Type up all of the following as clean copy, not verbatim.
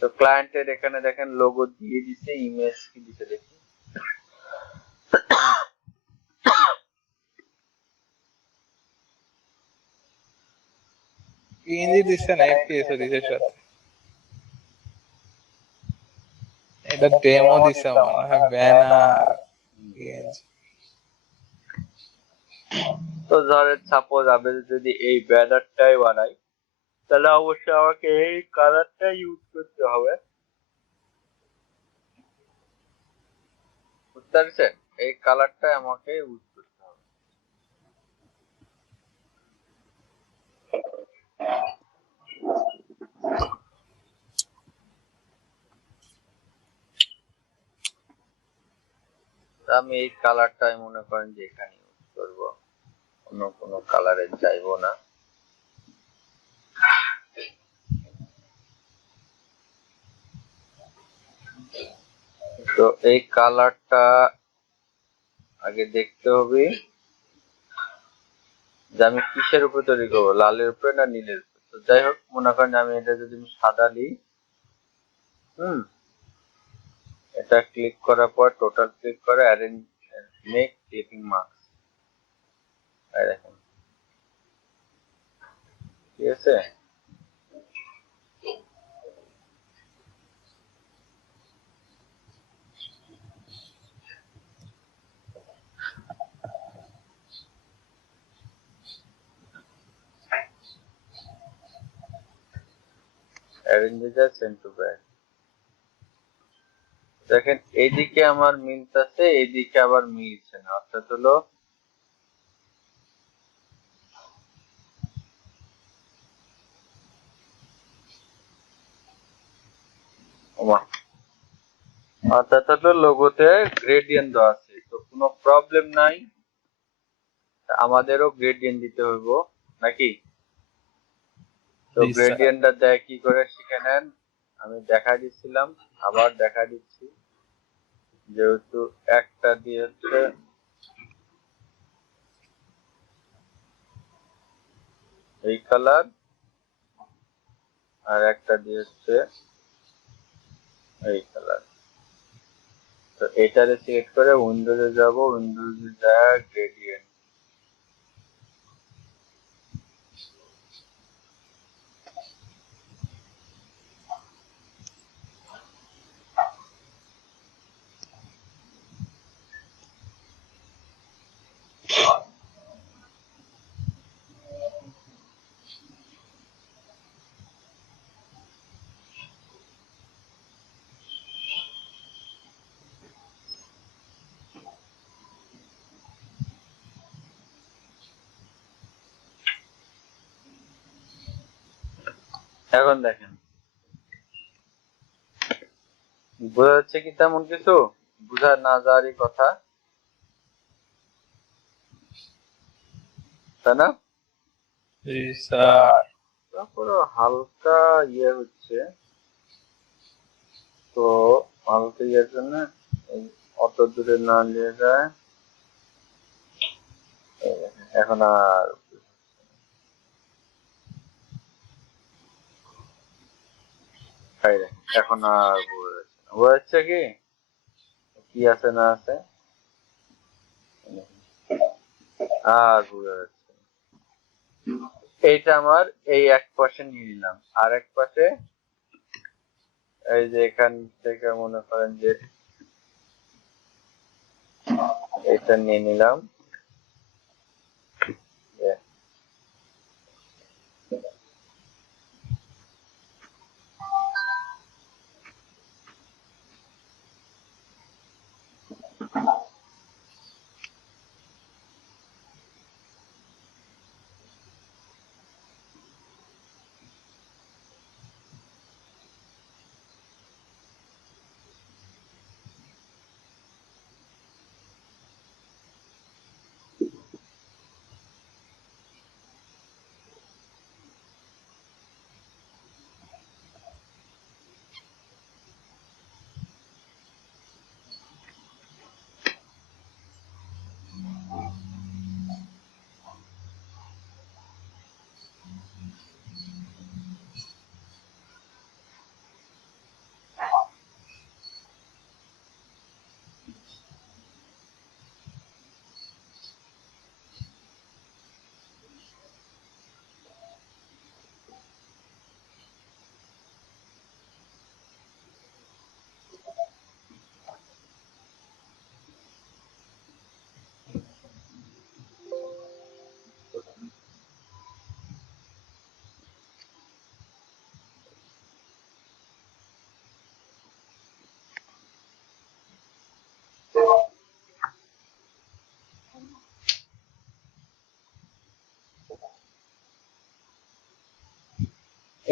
তো ক্লায়েন্টের এখানে দেখেন লোগো দিয়ে দিতে, ইমেজ কি দিতে দেখি, পিএনজি দিচ্ছে না, এফপিএস দিছে সাথে। এটা ডেমো দিছে মনে হয়, ব্যানার পিএনজি। তো ধরেন সাপোজ আমি যদি এই ব্যানারটাই বানাই, তাহলে অবশ্যই আমাকে এই কালারটা ইউজ করতে হবে, বুঝতে পারছেন? এই কালারটা আমাকে ইউজ করতে হবে। আমি এই কালারটাই মনে করেন যে এখানে ইউজ করবো, অন্য কোনো কালারে চাইবো না। তো এই কালারটা আগে দেখতে হবে যে আমি কিসের উপর তৈরি করবো, লালের উপরে না নীলের উপরে। তো যাই হোক, মনে করেন আমি এটা যদি সাদা নিই, এটা ক্লিক করার পর টোটাল ক্লিক করে অ্যারেঞ্জ মেক ক্লিপিং মার্কস, এই দেখেন, ঠিক আছে? অ্যারেঞ্জ সেন্ড টু ব্যাক, দেখেন এইদিকে আমার মিলতেছে, এইদিকে আবার মিলছে না, অর্থাৎ হলো অর্থাৎ হলো লোগোতে গ্রেডিয়েন্ট দেওয়া আছে, তো কোনো প্রবলেম নাই, আমাদেরও গ্রেডিয়েন্ট দিতে হইব নাকি? তো গ্রেডিয়েন্টটা দেয় কি করে শিখে নেন, আমি দেখা দিচ্ছিলাম, আবার দেখা দিচ্ছি। যেহেতু একটা দিয়ে হচ্ছে এই কালার, আর একটা দিয়ে হচ্ছে এই কালার, তো এটারে সিলেক্ট করে উইন্ডোজে যাব, উইন্ডোজে যায় গ্রেডিয়েন্ট, এখন দেখেন বোঝা যাচ্ছে কি তেমন কিছু? বোঝা না যাওয়ারই কথা, তাই না? তারপরে হালকা ইয়ে হচ্ছে, তো হালকা ইয়ের জন্য অত দূরে না নিয়ে যায়, এখন আর এখন আর বোঝা যাচ্ছে কি কি আছে না আছে, আর বোঝা যাচ্ছে। এইটা আমার এই এক পাশে নিয়ে নিলাম, আর এক পাশে এই যে এখান থেকে মনে করেন যে এটা নিয়ে নিলাম,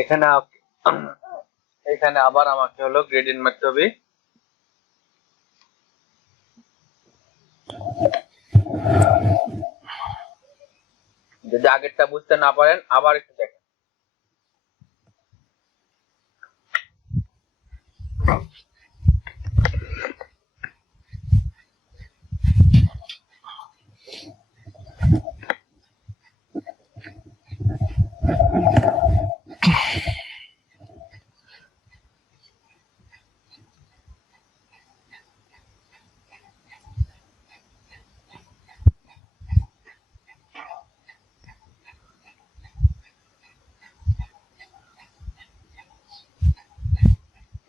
এখানে এখানে আবার আমাকে হলো গ্রেডিয়েন্ট মারতে হবে। যদি আগেরটা বুঝতে না পারেন আবার একটু দেখেন।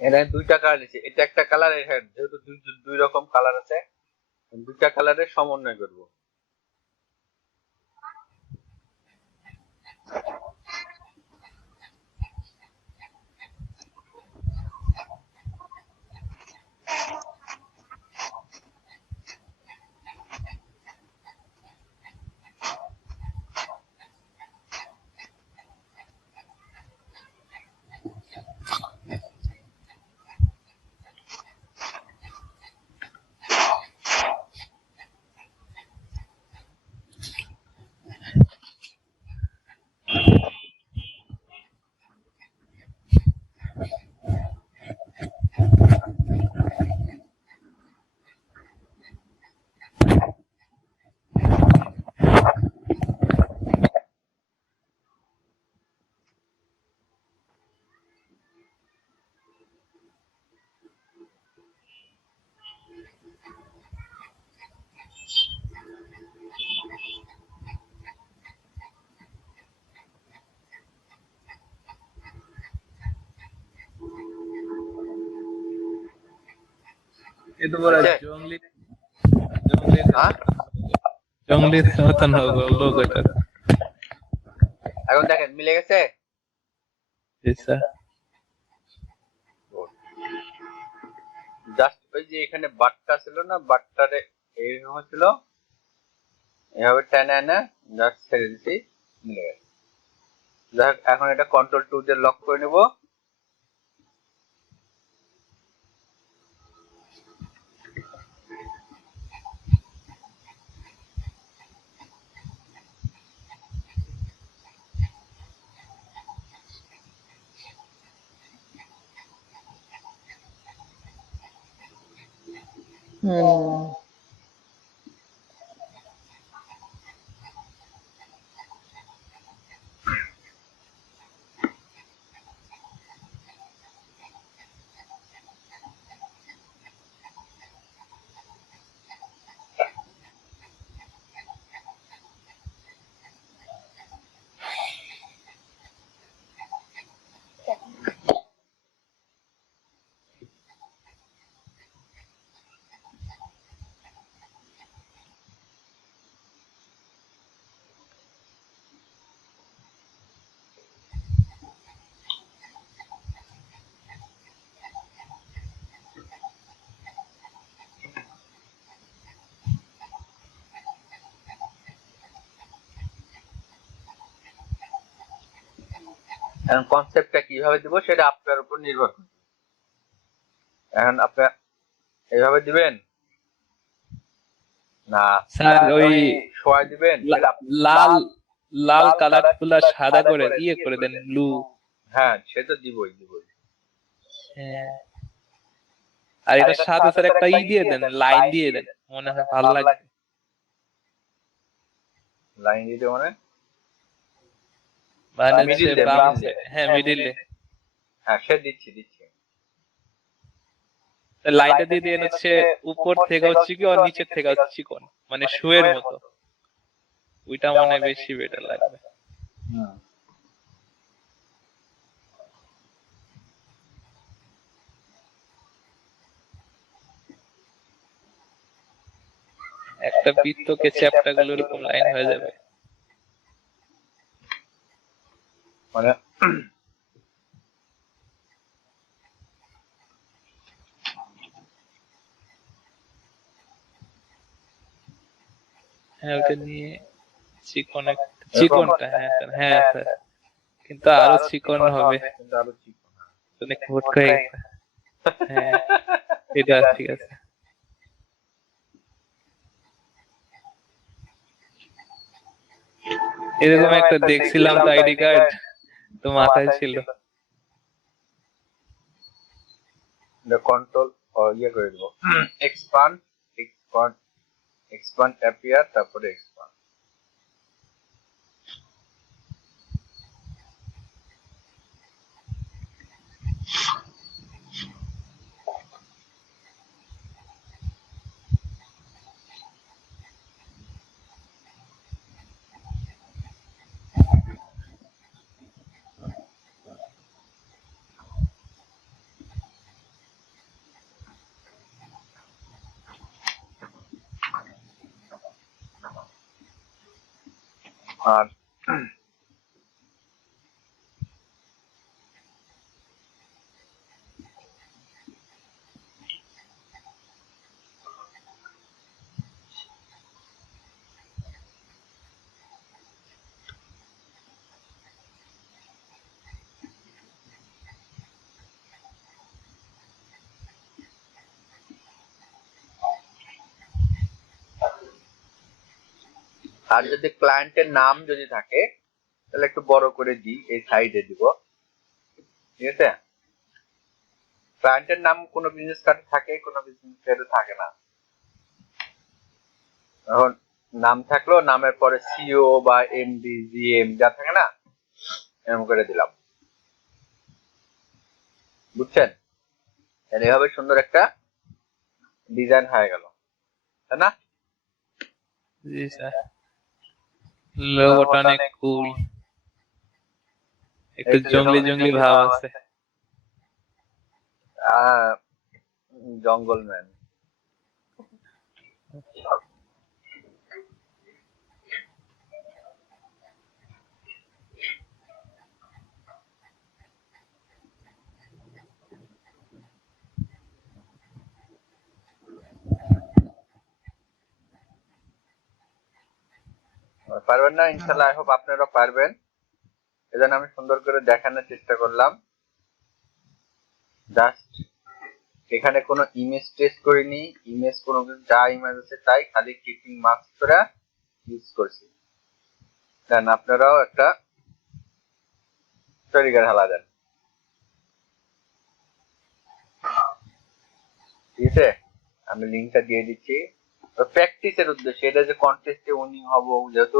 এখানে দুইটা কালার আছে, এটা একটা কালার, যেহেতু দুই রকম কালার আছে, দুইটা কালারের সমন্বয় করব। ये तो बड़ा अच्छा। जंगली जंगली হ্যাঁ, जंगली मतन लोग এটা এখন দেখেন মিলে গেছে। जैसा জাস্ট ওই যে এখানে বাটটা ছিল না, বাটটারে এইরকম ছিল, এভাবে টেনে এনে জাস্ট ছেড়ে দিছি, মিলে গেছে। যাই হোক, এখন এটা কন্ট্রোল 2 দিয়ে লক করে নেব। এখন কনসেপ্টটা কিভাবে দিব সেটা আপনার উপর নির্ভর করে। এখন আপনার এইভাবে দিবেন না স্যার ওই শোয়া দিবেন, সেটা লাল লাল কালার গুলা সাদা করে ইয়ে করে দেন ব্লু। হ্যাঁ, সে তো দিবই। হ্যাঁ, আর এটা সাথে স্যার একটা ই দিয়ে দেন, লাইন দিয়ে দেন, মনে হয় ভালো লাগবে। লাইন দিতে মানে মানে হচ্ছে মিডিল দিয়ে, বাম মিডিল দিয়ে। side, হ্যাঁ মিডিলে হ্যাঁ, সে দিচ্ছি। লাইনটা দিয়ে দেন হচ্ছে উপর থেকে হচ্ছে কি আর নিচের থেকে হচ্ছে চিকন, মানে শুয়ের মতো। ওইটা মনে হয় বেশি বেটার লাগবে। একটা বৃত্তকে চ্যাপ্টা গুলো এরকম লাইন হয়ে যাবে। মানে হ্যাঁ ওটা নিয়ে চিকনটা, হ্যাঁ স্যার, হ্যাঁ স্যার। কিন্তু আরো চিকন হবে, কিন্তু আরো চিকন। অনেক মোট হয়ে গেছে। হ্যাঁ, এটা ঠিক আছে। এরকম একটা দেখছিলাম তো আইডি কার্ড, তো মাথায় ছিল। কন্ট্রোল ইয়ে করে দেবো, এক্সপান্ড এক্সপান্ড এক্সপান্ড অ্যাপিয়ার, তারপরে এক্সপান্ড। আর আর যদি ক্লায়েন্টের নাম যদি থাকে তাহলে একটু বড় করে দিই, এই সাইডে দিব, ঠিক আছে। ক্লায়েন্টের নাম কোনো বিজনেস কার্ডে থাকে, কোনো বিজনেস কার্ডে থাকে না। এখন নাম থাকলো, নামের পরে সিও বা এমডি জিএম যা থাকে না, এরকম করে দিলাম, বুঝছেন। এইভাবে সুন্দর একটা ডিজাইন হয়ে গেল, তাই না? জি স্যার, লোগোটা অনেক কুল, একটু জঙ্গলি জঙ্গলি ভাব আছে। জঙ্গল ম্যান। পারবেন না? ইনশাল্লাহ আই হোপ আপনারা পারবেন। এজন্য আমি সুন্দর করে দেখানোর চেষ্টা করলাম। জাস্ট এখানে কোনো ইমেজ টেস্ট করিনি, ইমেজ কোনো কিছু, যা ইমেজ আছে তাই খালি টিকিং মার্কস করে ইউজ করছি। দেন আপনারাও একটা তৈরি করে হালা দেন, ঠিক আছে। আমি লিঙ্কটা দিয়ে দিচ্ছি প্র্যাকটিসের উদ্দেশ্যে, এটা যে কন্টেস্টে উইনিং হবো, যেহেতু